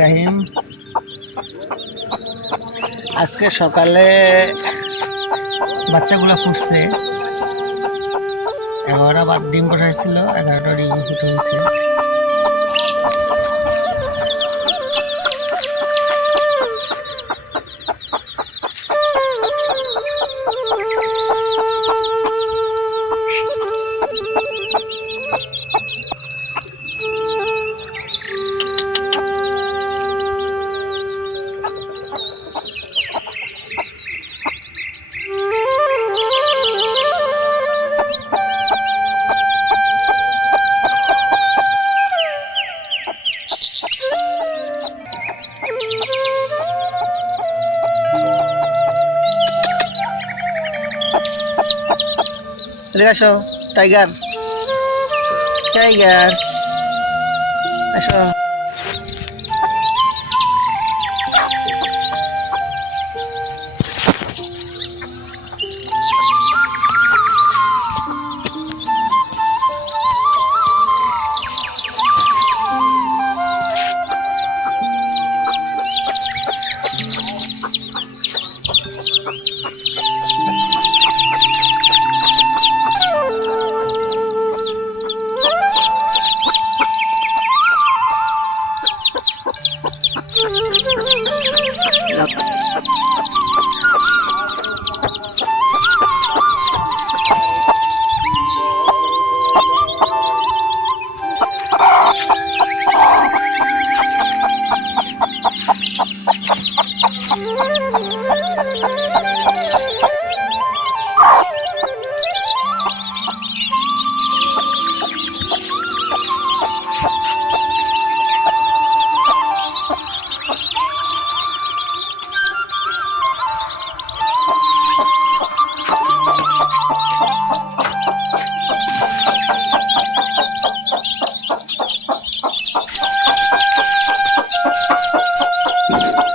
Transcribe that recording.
রহিম। আজকে সকালে বাচ্চাগুলো ফুটছে। এগারোটা বাদ ডিম বসাইছিল এগারোটা ডিম ফুটে হয়েছে। Ligaso, Tiger. Tiger. Aso. Oh, you